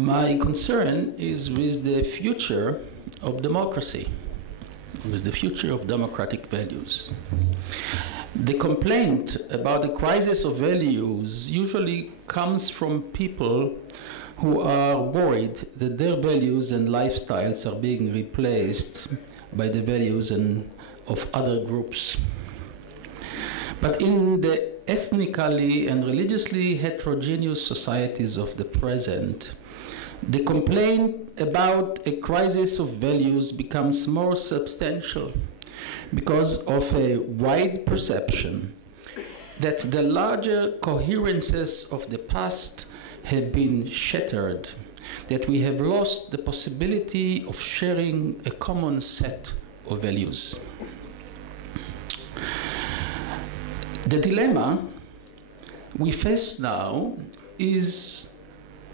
My concern is with the future of democracy, with the future of democratic values. The complaint about the crisis of values usually comes from people who are worried that their values and lifestyles are being replaced by the values of other groups. But in the ethnically and religiously heterogeneous societies of the present, the complaint about a crisis of values becomes more substantial because of a wide perception that the larger coherences of the past have been shattered, that we have lost the possibility of sharing a common set of values. The dilemma we face now is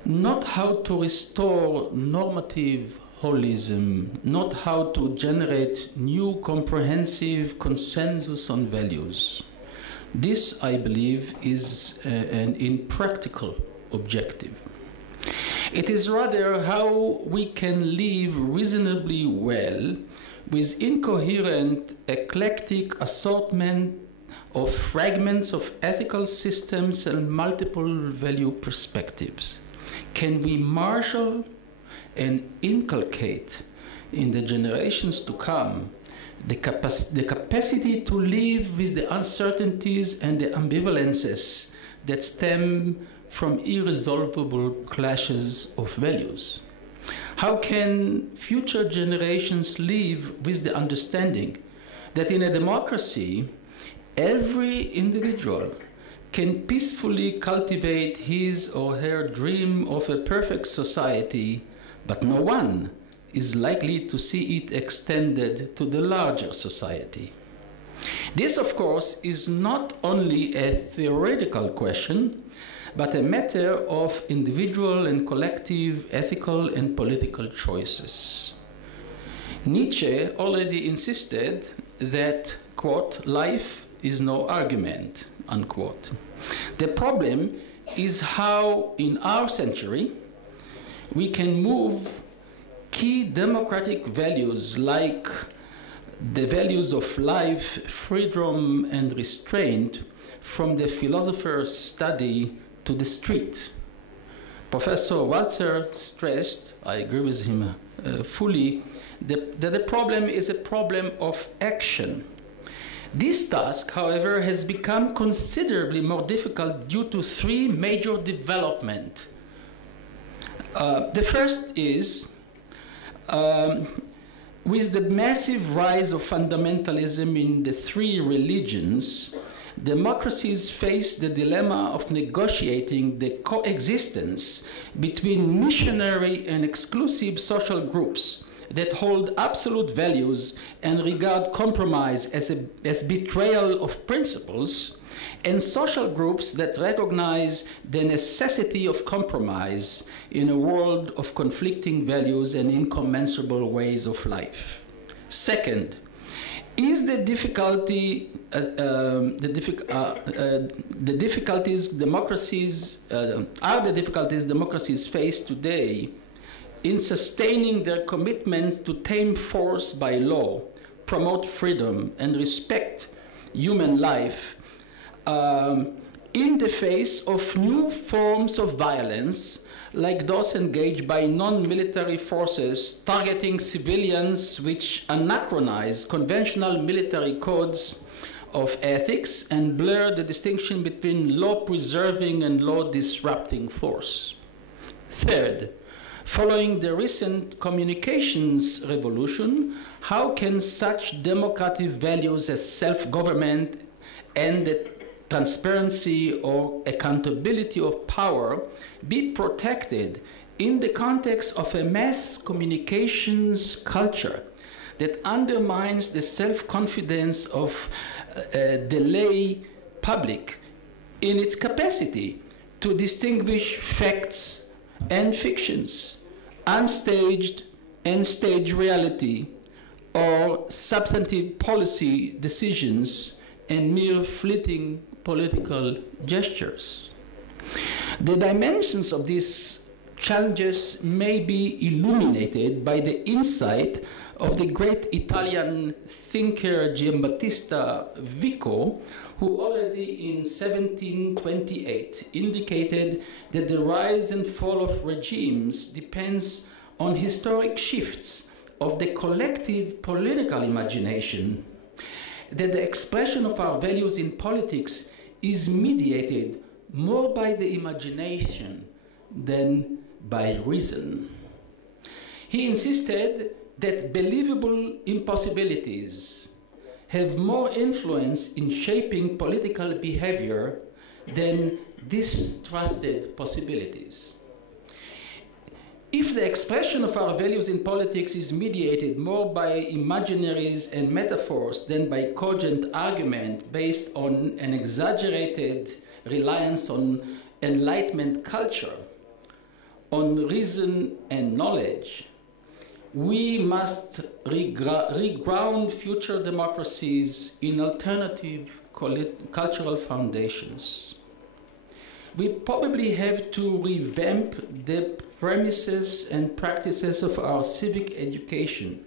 not how to restore normative holism, not how to generate new comprehensive consensus on values. This, I believe, is an impractical objective. It is rather how we can live reasonably well with incoherent, eclectic assortment of fragments of ethical systems and multiple value perspectives. Can we marshal and inculcate in the generations to come the capacity to live with the uncertainties and the ambivalences that stem from irresolvable clashes of values? How can future generations live with the understanding that in a democracy, every individual can peacefully cultivate his or her dream of a perfect society, but no one is likely to see it extended to the larger society? This, of course, is not only a theoretical question, but a matter of individual and collective ethical and political choices. Nietzsche already insisted that, quote, life is no argument, unquote. The problem is how, in our century, we can move key democratic values like the values of life, freedom, and restraint from the philosopher's study to the street. Professor Walzer stressed, I agree with him fully, that the problem is a problem of action. This task, however, has become considerably more difficult due to three major developments. The first is, with the massive rise of fundamentalism in the three religions, democracies face the dilemma of negotiating the coexistence between missionary and exclusive social groups that hold absolute values and regard compromise as betrayal of principles, and social groups that recognize the necessity of compromise in a world of conflicting values and incommensurable ways of life. Second, is the difficulties democracies face today in sustaining their commitments to tame force by law, promote freedom, and respect human life in the face of new forms of violence, like those engaged by non-military forces targeting civilians, which anachronize conventional military codes of ethics and blur the distinction between law-preserving and law-disrupting force? Third, following the recent communications revolution, how can such democratic values as self-government and the transparency or accountability of power be protected in the context of a mass communications culture that undermines the self-confidence of the lay public in its capacity to distinguish facts and fictions, unstaged and staged reality, or substantive policy decisions and mere fleeting political gestures? The dimensions of this challenges may be illuminated by the insight of the great Italian thinker Giambattista Vico, who already in 1728 indicated that the rise and fall of regimes depends on historic shifts of the collective political imagination, that the expression of our values in politics is mediated more by the imagination than by reason. He insisted that believable impossibilities have more influence in shaping political behavior than distrusted possibilities. If the expression of our values in politics is mediated more by imaginaries and metaphors than by cogent argument based on an exaggerated reliance on Enlightenment culture, on reason and knowledge, we must reground future democracies in alternative cultural foundations. We probably have to revamp the premises and practices of our civic education.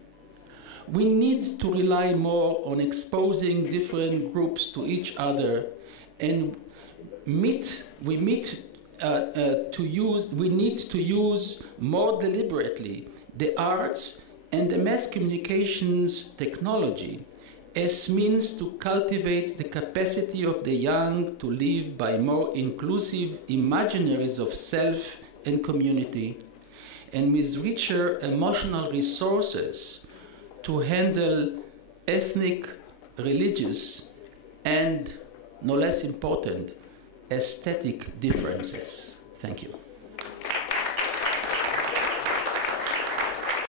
We need to rely more on exposing different groups to each other, and we need to use more deliberately the arts and the mass communications technology as means to cultivate the capacity of the young to live by more inclusive imaginaries of self and community, and with richer emotional resources to handle ethnic, religious, and, no less important, aesthetic differences. Thank you.